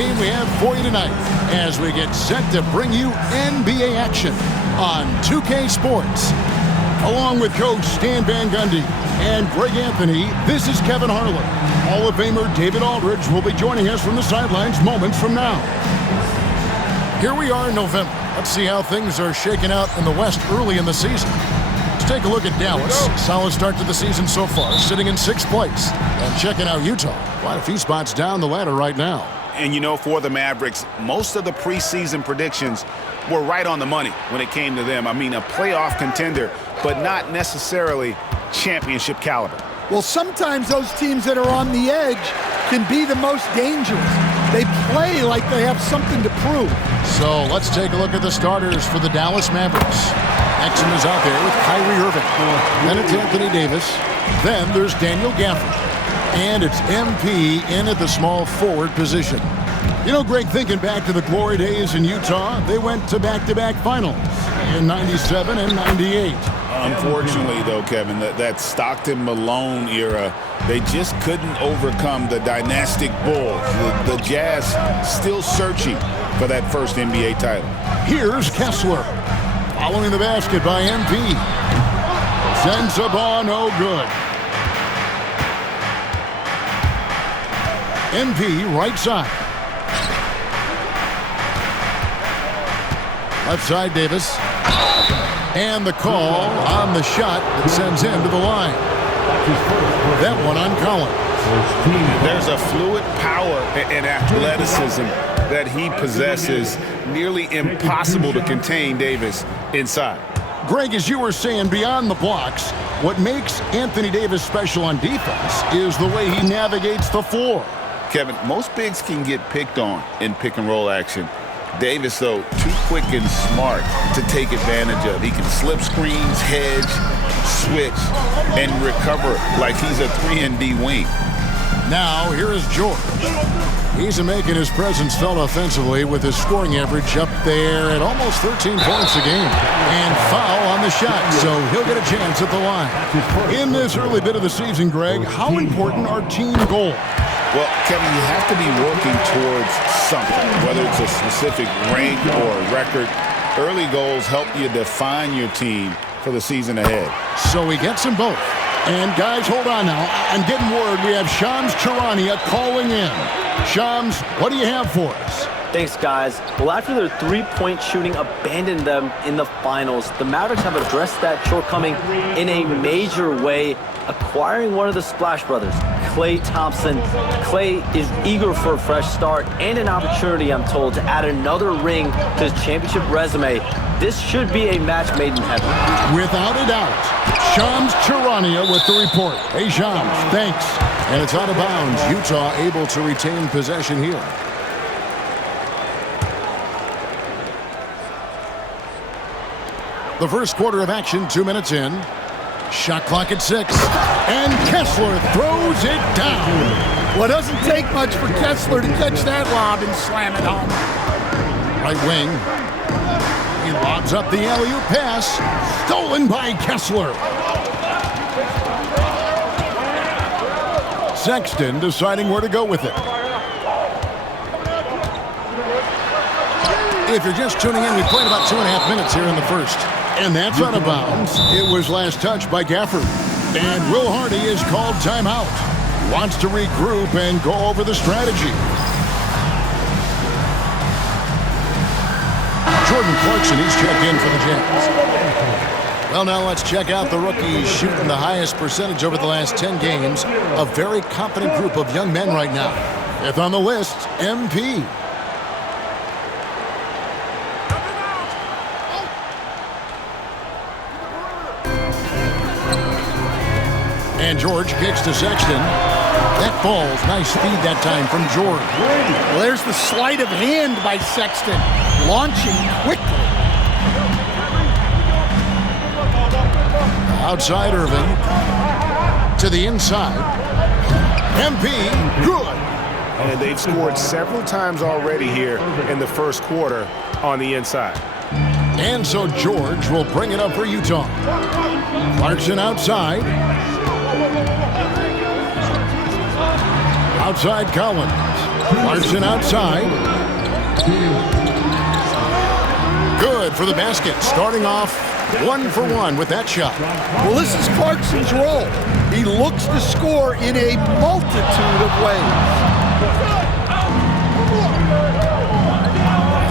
game we have for you tonight as we get set to bring you NBA action on 2K Sports. Along with Coach Stan Van Gundy and Greg Anthony, this is Kevin Harlan. Hall of Famer David Aldridge will be joining us from the sidelines moments from now. Here we are in November. Let's see how things are shaking out in the West early in the season. Let's take a look at Dallas. Solid start to the season so far, sitting in 6th place. And checking out Utah. Quite a few spots down the ladder right now. And you know, for the Mavericks, most of the preseason predictions were right on the money when it came to them. I mean, a playoff contender, but not necessarily championship caliber. Well, sometimes those teams that are on the edge can be the most dangerous. They play like they have something to prove. So let's take a look at the starters for the Dallas Mavericks. Exum is out there with Kyrie Irving. Then it's Anthony Davis. Then there's Daniel Gafford. And it's MP in at the small forward position. You know, Greg, thinking back to the glory days in Utah, they went to back-to-back finals in 97 and 98. Unfortunately, though, Kevin, that Stockton-Malone era, they just couldn't overcome the dynastic Bulls. The Jazz still searching for that first NBA title. Here's Kessler. Following the basket by MP. Sends the ball, no good. MP right side. Left side, Davis. And the call on the shot that sends him to the line. That one on Collins. There's a fluid power and athleticism that he possesses. Nearly impossible to contain Davis inside. Greg, as you were saying, beyond the blocks, what makes Anthony Davis special on defense is the way he navigates the floor. Kevin, most bigs can get picked on in pick-and-roll action. Davis, though, too quick and smart to take advantage of. He can slip screens, hedge, switch, and recover like he's a 3-and-D wing. Now, here is George. He's making his presence felt offensively with his scoring average up there at almost 13 points a game. And foul on the shot, so he'll get a chance at the line. In this early bit of the season, Greg, how important are team goals? Well, Kevin, you have to be working towards something, whether it's a specific rank or a record. Early goals help you define your team for the season ahead. So he gets them both. And guys, hold on now. I'm getting word we have Shams Charania calling in. Shams, what do you have for us? Thanks, guys. Well, after their three-point shooting abandoned them in the finals, the Mavericks have addressed that shortcoming in a major way, acquiring one of the Splash Brothers, Klay Thompson. Klay is eager for a fresh start and an opportunity, I'm told, to add another ring to his championship resume. This should be a match made in heaven. Without a doubt. Shams Charania with the report. Hey, Shams, thanks. And it's out of bounds. Utah able to retain possession here. The first quarter of action, 2 minutes in. Shot clock at 6. And Kessler throws it down. Well, it doesn't take much for Kessler to catch that lob and slam it home. Right wing. He lobs up the alley-oop pass. Stolen by Kessler. Sexton deciding where to go with it. If you're just tuning in, we played about 2.5 minutes here in the first. And that's out of bounds. It was last touched by Gafford. And Will Hardy is called timeout. Wants to regroup and go over the strategy. Jordan Clarkson, he's checked in for the Jazz. Well, now let's check out the rookies shooting the highest percentage over the last 10 games. A very confident group of young men right now. Fifth on the list, MP. And George kicks to Sexton. That falls. Nice feed that time from George. Well, there's the sleight of hand by Sexton. Launching quickly. Outside Irving. To the inside. MP, good. And they've scored several times already here in the first quarter on the inside. And so George will bring it up for Utah. Clarkson outside. Outside Collins. Clarkson outside. Good for the basket. Starting off 1-for-1 with that shot. Well, this is Clarkson's role. He looks to score in a multitude of ways.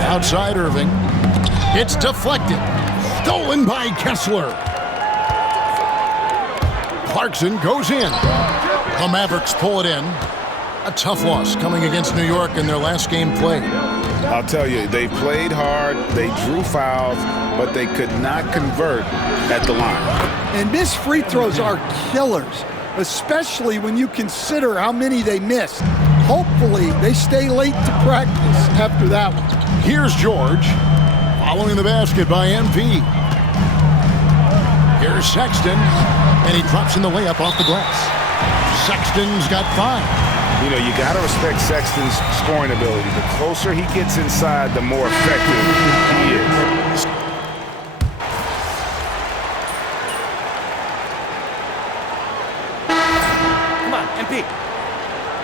Outside Irving. It's deflected. Stolen by Kessler. Clarkson goes in. The Mavericks pull it in. A tough loss coming against New York in their last game played. I'll tell you, they played hard, they drew fouls, but they could not convert at the line. And missed free throws are killers, especially when you consider how many they missed. Hopefully, they stay late to practice after that one. Here's George, following the basket by MP. Here's Sexton, and he drops in the layup off the glass. Sexton's got 5. You know, you got to respect Sexton's scoring ability. The closer he gets inside, the more effective he is. Come on, MP.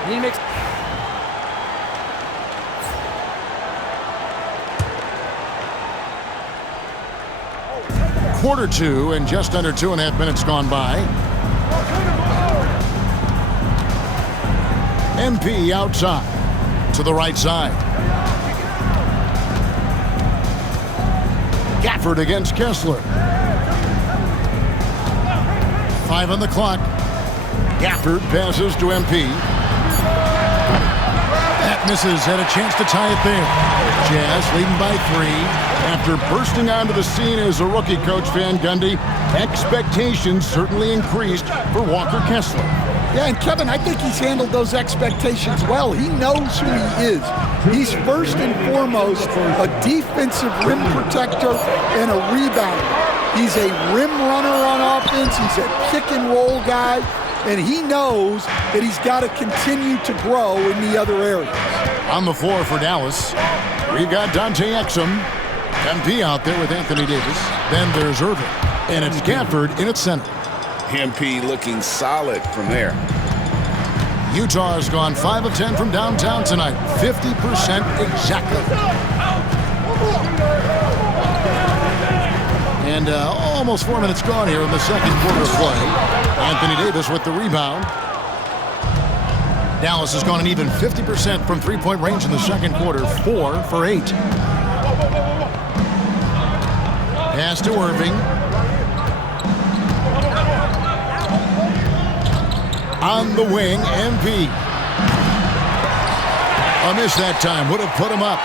You need to make... Quarter 2 and just under 2.5 minutes gone by. MP outside to the right side. Gafford against Kessler. 5 on the clock. Gafford passes to MP. That misses. Had a chance to tie it there. Jazz leading by 3. After bursting onto the scene as a rookie, Coach Van Gundy, expectations certainly increased for Walker Kessler. Yeah, and Kevin, I think he's handled those expectations well. He knows who he is. He's first and foremost a defensive rim protector and a rebounder. He's a rim runner on offense. He's a pick and roll guy. And he knows that he's got to continue to grow in the other areas. On the floor for Dallas, we've got Dante Exum. MP out there with Anthony Davis. Then there's Irving. And it's Gafford in its center. MP looking solid from there. Utah has gone 5 of 10 from downtown tonight. 50% exactly. And almost 4 minutes gone here in the second quarter of play. Anthony Davis with the rebound. Dallas has gone an even 50% from three-point range in the second quarter. 4 for 8. Pass to Irving. On the wing, MP. A miss that time. Would have put him up.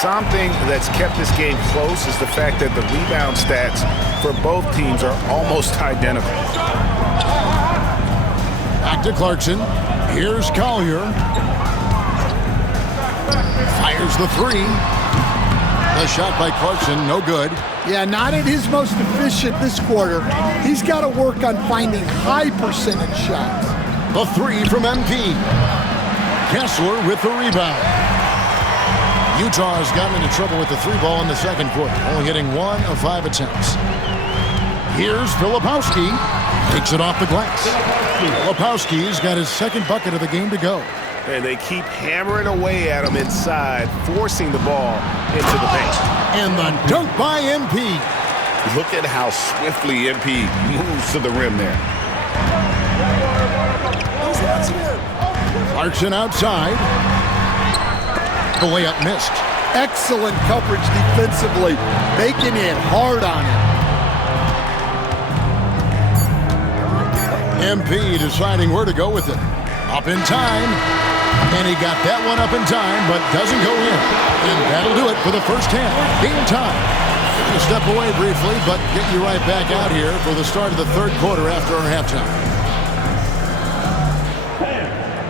Something that's kept this game close is the fact that the rebound stats for both teams are almost identical. Back to Clarkson. Here's Collier. Fires the 3. The shot by Clarkson, no good. Yeah, not at his most efficient this quarter. He's got to work on finding high percentage shots. The 3 from MP. Kessler with the rebound. Utah has gotten into trouble with the 3-ball in the second quarter, only hitting 1 of 5 attempts. Here's Filipowski. Takes it off the glass. Filipowski's got his second bucket of the game to go. And they keep hammering away at him inside, forcing the ball into the paint. And the dunk by MP. Look at how swiftly MP moves to the rim there. Clarkson outside. The layup missed. Excellent coverage defensively, making it hard on him. MP deciding where to go with it. Up in time. And he got that one up in time, but doesn't go in. And that'll do it for the first half. Game time. We'll step away briefly, but get you right back out here for the start of the third quarter after our halftime.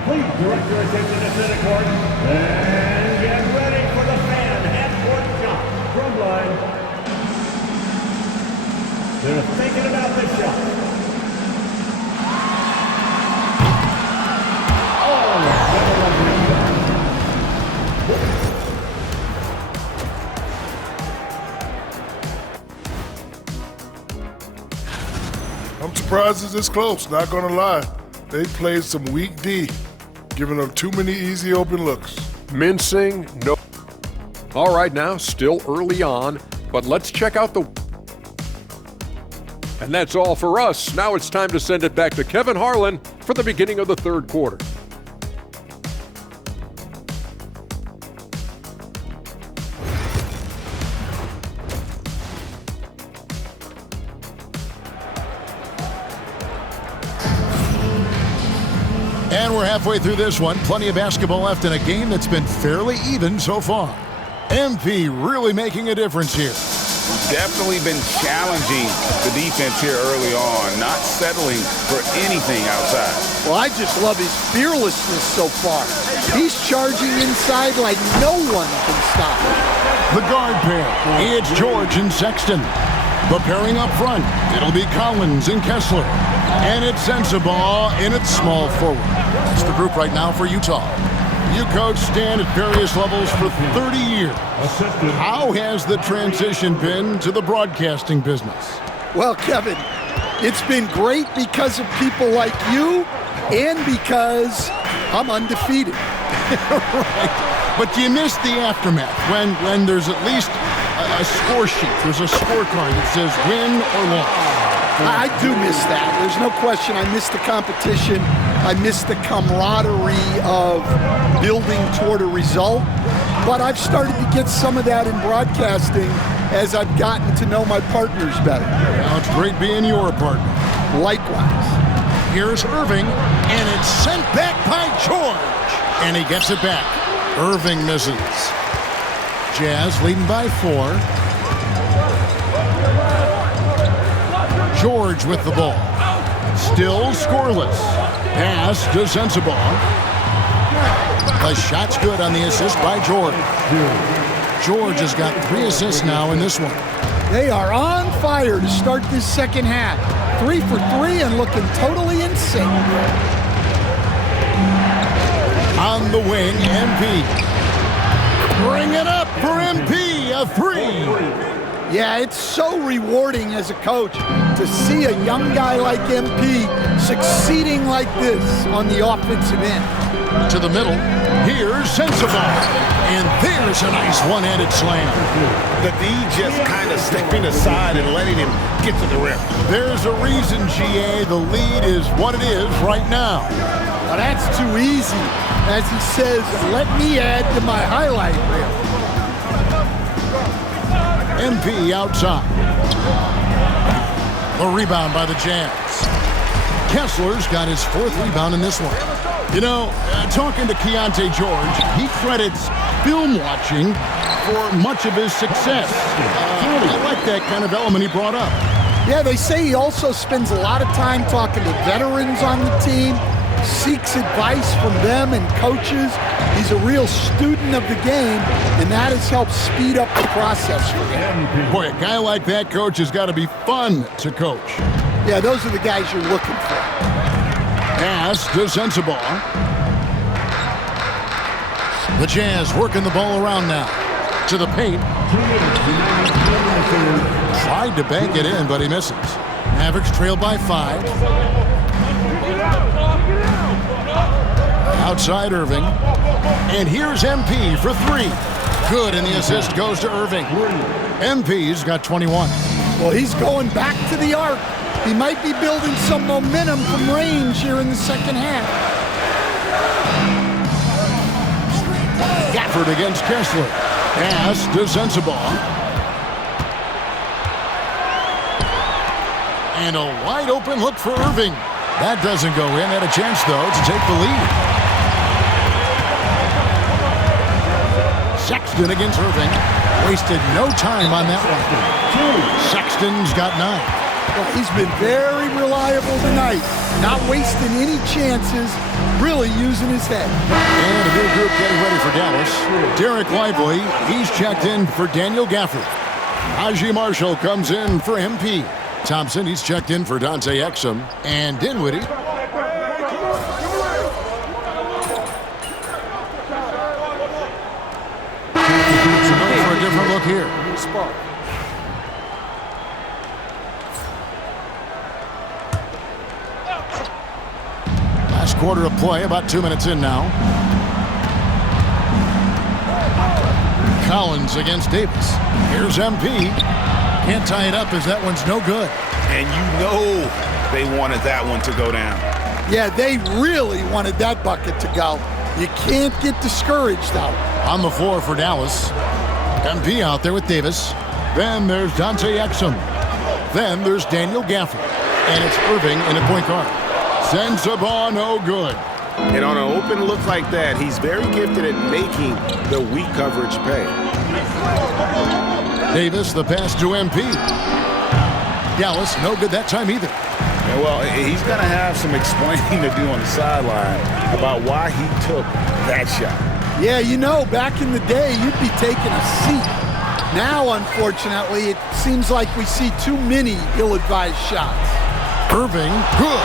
Please direct your attention to center court and get ready for the fan half-court shot. Drum line. They're thinking about this shot. I'm surprised it's this close, not gonna lie. They played some weak D, giving them too many easy open looks. Mincing, no. All right, now, still early on, but let's check out the... And that's all for us. Now it's time to send it back to Kevin Harlan for the beginning of the third quarter. And we're halfway through this one. Plenty of basketball left in a game that's been fairly even so far. MP really making a difference here. Definitely been challenging the defense here early on, not settling for anything outside. Well, I just love his fearlessness so far. He's charging inside like no one can stop him. The guard pair, it's George and Sexton. The pairing up front, it'll be Collins and Kessler. And it's Sensabaugh in its small forward. It's the group right now for Utah. You coach Stan at various levels for 30 years. How has the transition been to the broadcasting business? Well, Kevin, it's been great because of people like you and because I'm undefeated. Right. But you miss the aftermath when there's at least a score sheet. There's a scorecard that says win or loss. I do miss that. There's no question. I miss the competition. I miss the camaraderie of building toward a result. But I've started to get some of that in broadcasting as I've gotten to know my partners better. Now it's great being your partner. Likewise. Here's Irving, and it's sent back by George. And he gets it back. Irving misses. Jazz leading by 4. George with the ball. Still scoreless. Pass to Sensabaugh. The shot's good on the assist by George. George has got 3 assists now in this one. They are on fire to start this second half. 3 for 3 and looking totally insane. On the wing, MP. Bring it up for MP, a 3. Yeah, it's so rewarding as a coach to see a young guy like MP succeeding like this on the offensive end. To the middle, here's Sensabaugh. And there's a nice one-handed slam. The D just kind of stepping aside and letting him get to the rim. There's a reason, GA, the lead is what it is right now. Well, that's too easy. As he says, let me add to my highlight reel. MP outside. The rebound by the Jazz. Kessler's got his 4th rebound in this one. You know, talking to Keontae George, he credits film watching for much of his success. I like that kind of element he brought up. Yeah, they say he also spends a lot of time talking to veterans on the team, seeks advice from them and coaches. He's a real student of the game, and that has helped speed up the process for him. Boy, a guy like that, coach, has got to be fun to coach. Yeah, those are the guys you're looking for. Pass to Sensabaugh. The Jazz working the ball around now. To the paint. Tried to bank it in, but he misses. Mavericks trail by 5. Outside Irving. And here's MP for 3. Good, and the assist goes to Irving. MP's got 21. Well, he's going back to the arc. He might be building some momentum from range here in the second half. Gafford against Kessler. Pass to Sensabaugh. And a wide open look for Irving. That doesn't go in. Had a chance, though, to take the lead. Sexton against Irving. Wasted no time on that one. Sexton's got 9. Well, he's been very reliable tonight. Not wasting any chances, really using his head. And a new group getting ready for Dallas. Derek Lively, he's checked in for Daniel Gafford. Najee Marshall comes in for MP. Thompson, he's checked in for Dante Exum. And Dinwiddie. For a different look here. Last quarter of play, about 2 minutes in now. Collins against Davis. Here's MP. Can't tie it up as that one's no good. And you know they wanted that one to go down. Yeah, they really wanted that bucket to go. You can't get discouraged, though. On the floor for Dallas. MP out there with Davis. Then there's Dante Exum. Then there's Daniel Gafford. And it's Irving in a point guard. Sends the ball no good. And on an open look like that, he's very gifted at making the weak coverage pay. Davis, the pass to MP. Dallas, no good that time either. Yeah, well, he's going to have some explaining to do on the sideline about why he took that shot. Yeah, you know, back in the day, you'd be taking a seat. Now, unfortunately, it seems like we see too many ill-advised shots. Irving, good.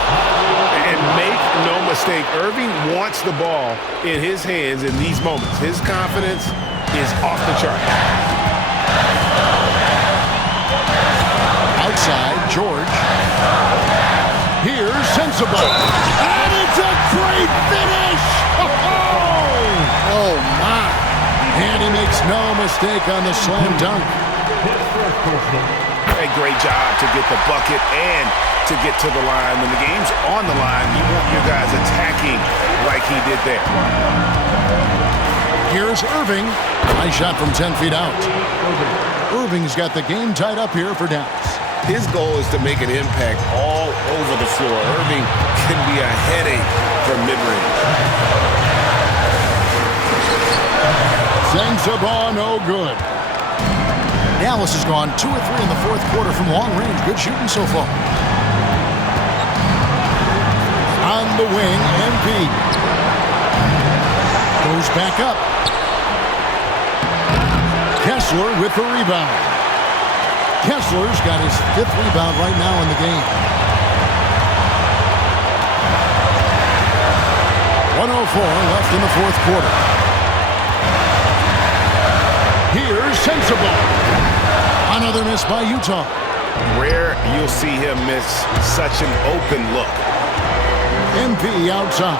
And make no mistake, Irving wants the ball in his hands in these moments. His confidence is off the chart. Outside, George. Here's Sensible. And it's a great finish! Oh, my. And he makes no mistake on the slam dunk. A great job to get the bucket and to get to the line. When the game's on the line, you want your guys attacking like he did there. Here's Irving. Nice shot from 10 feet out. Irving's got the game tied up here for Dallas. His goal is to make an impact all over the floor. Irving can be a headache from mid-range. Sends the ball no good. Dallas has gone 2 or 3 in the fourth quarter from long range. Good shooting so far. On the wing, MP. Goes back up. Kessler with the rebound. Kessler's got his 5th rebound right now in the game. 1:04 left in the fourth quarter. Here's Sensible. Another miss by Utah. Rare you'll see him miss such an open look. MP outside.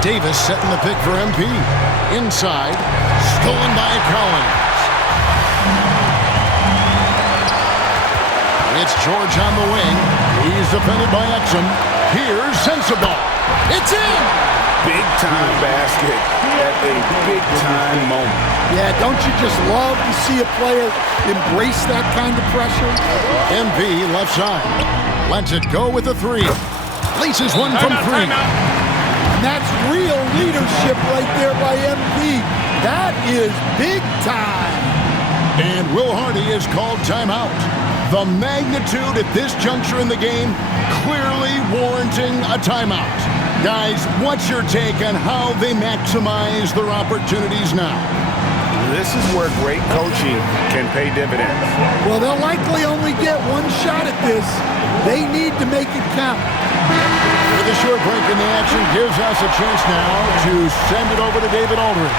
Davis setting the pick for MP. Inside. Stolen by Collins. It's George on the wing. He's defended by Exum. Here's Sensible. It's in! Big-time basket at a big-time moment. Yeah, don't you just love to see a player embrace that kind of pressure? MP left side. Lets it go with a 3. Laces one from 3. And that's real leadership right there by MP. That is big time. And Will Hardy is called timeout. The magnitude at this juncture in the game clearly warranting a timeout. Guys, what's your take on how they maximize their opportunities now? This is where great coaching can pay dividends. Well, they'll likely only get one shot at this. They need to make it count. With a short break in the action gives us a chance now to send it over to David Aldridge.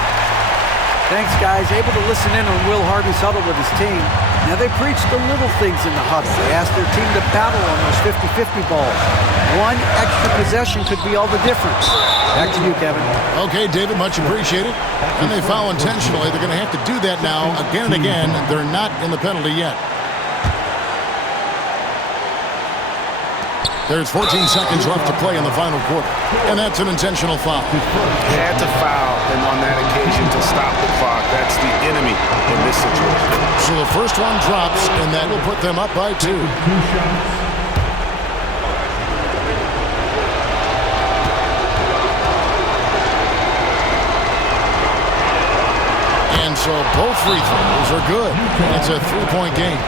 Thanks, guys. Able to listen in on Will Hardy's huddle with his team. Now, they preached the little things in the huddle. They asked their team to battle on those 50-50 balls. One extra possession could be all the difference. Back to you, Kevin. Okay, David, much appreciated. And they foul intentionally. They're going to have to do that now again and again. They're not in the penalty yet. There's 14 seconds left to play in the final quarter. And that's an intentional foul. Had to foul, and on that occasion to stop the clock. That's the enemy in this situation. So the first one drops, and that will put them up by 2. And so both free throws are good. It's a 3-point game.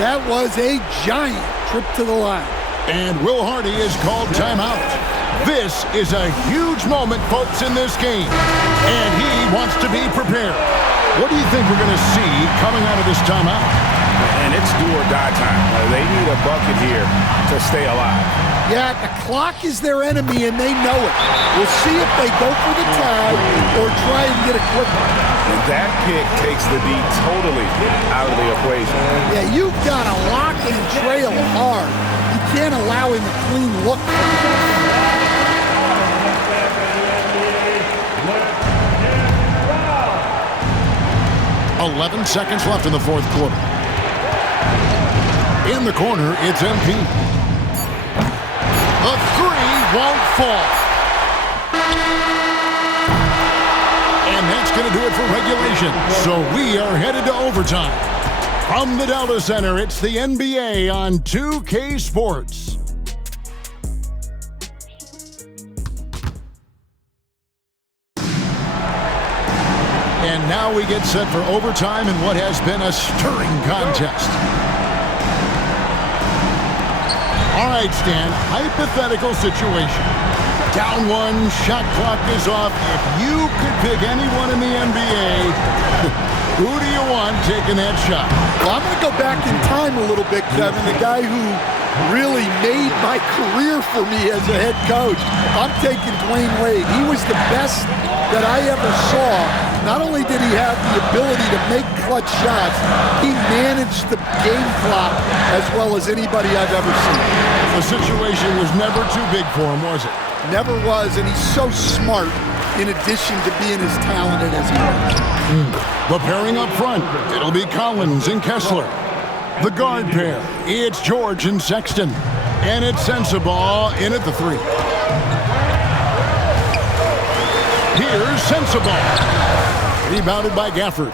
That was a giant trip to the line. And Will Hardy is called timeout. This is a huge moment, folks, in this game. And he wants to be prepared. What do you think we're going to see coming out of this timeout? And it's do or die time. They need a bucket here to stay alive. Yeah, the clock is their enemy, and they know it. We'll see if they go for the tie or try and get a quick one. And that pick takes the D totally out of the equation. Yeah, you've got to lock and trail hard. You can't allow him a clean look. 11 seconds left in the fourth quarter. In the corner, it's MP. The three won't fall. And that's going to do it for regulation. So we are headed to overtime. From the Delta Center, it's the NBA on 2K Sports. And now we get set for overtime in what has been a stirring contest. All right, Stan, hypothetical situation. Down one, shot clock is off. If you could pick anyone in the NBA, who do you want taking that shot? Well, I'm going to go back in time a little bit, Kevin. The guy who really made my career for me as a head coach. I'm taking Dwayne Wade. He was the best that I ever saw. Not only did he have the ability to make clutch shots, he managed the game clock as well as anybody I've ever seen. The situation was never too big for him, was it? Never was, and he's so smart in addition to being as talented as he was. The pairing up front, it'll be Collins and Kessler. The guard pair, it's George and Sexton. And it's Sensabaugh in at the three. Here's Sensabaugh. Rebounded by Gafford.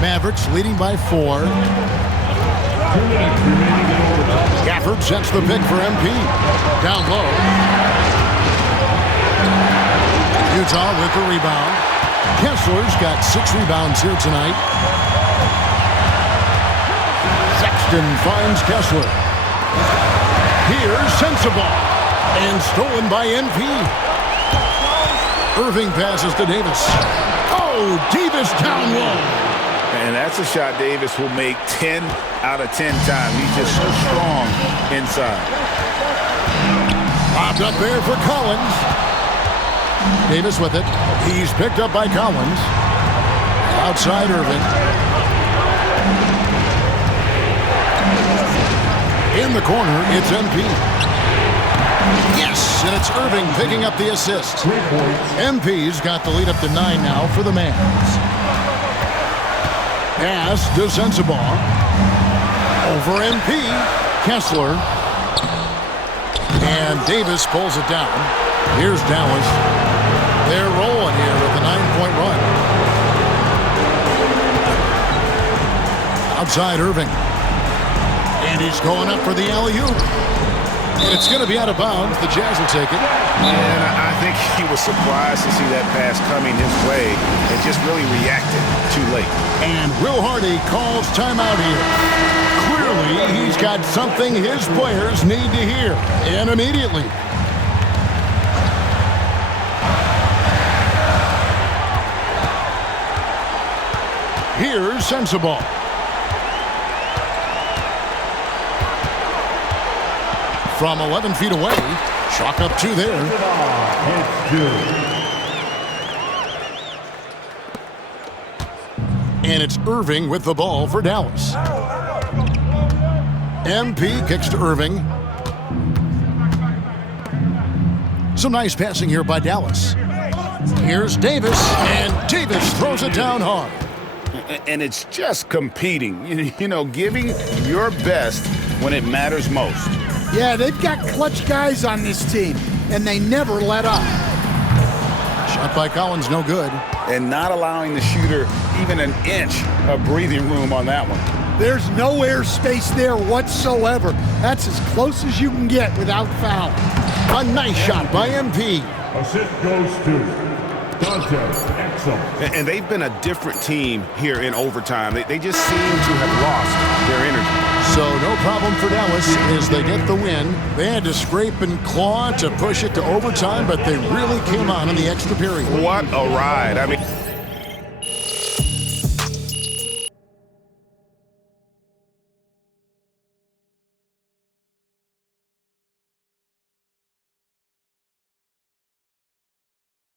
Mavericks leading by 4. Gafford sets the pick for MP. Down low. Utah with the rebound. Kessler's got 6 rebounds here tonight. Sexton finds Kessler. Here's Sensabaugh. And stolen by MP. Irving passes to Davis. Oh, Davis down low. And that's a shot Davis will make 10 out of 10 times. He's just so strong inside. Popped up there for Collins. Davis with it. He's picked up by Collins. Outside Irving. In the corner, it's MP. Yes, and it's Irving picking up the assist. MP's got the lead up to 9 now for the Mavs. Pass to Sensabaugh. Over MP. Kessler. And Davis pulls it down. Here's Dallas. They're rolling here with a 9-point run. Outside Irving. And he's going up for the alley-oop. And it's going to be out of bounds. The Jazz will take it. And I think he was surprised to see that pass coming his way and just really reacted too late. And Will Hardy calls timeout here. Clearly, he's got something his players need to hear. And immediately. Here's Sensabaugh. From 11 feet away, chalk up 2 there. And it's Irving with the ball for Dallas. MP kicks to Irving. Some nice passing here by Dallas. Here's Davis, and Davis throws it down hard. And it's just competing, you know, giving your best when it matters most. Yeah, they've got clutch guys on this team, and they never let up. Shot by Collins, no good. And not allowing the shooter even an inch of breathing room on that one. There's no airspace there whatsoever. That's as close as you can get without foul. A nice shot by MP. Assist goes to Dante Exum. And they've been a different team here in overtime. They just seem to have lost their energy. So no problem for Dallas as they get the win. They had to scrape and claw to push it to overtime, but they really came on in the extra period. What a ride. I mean,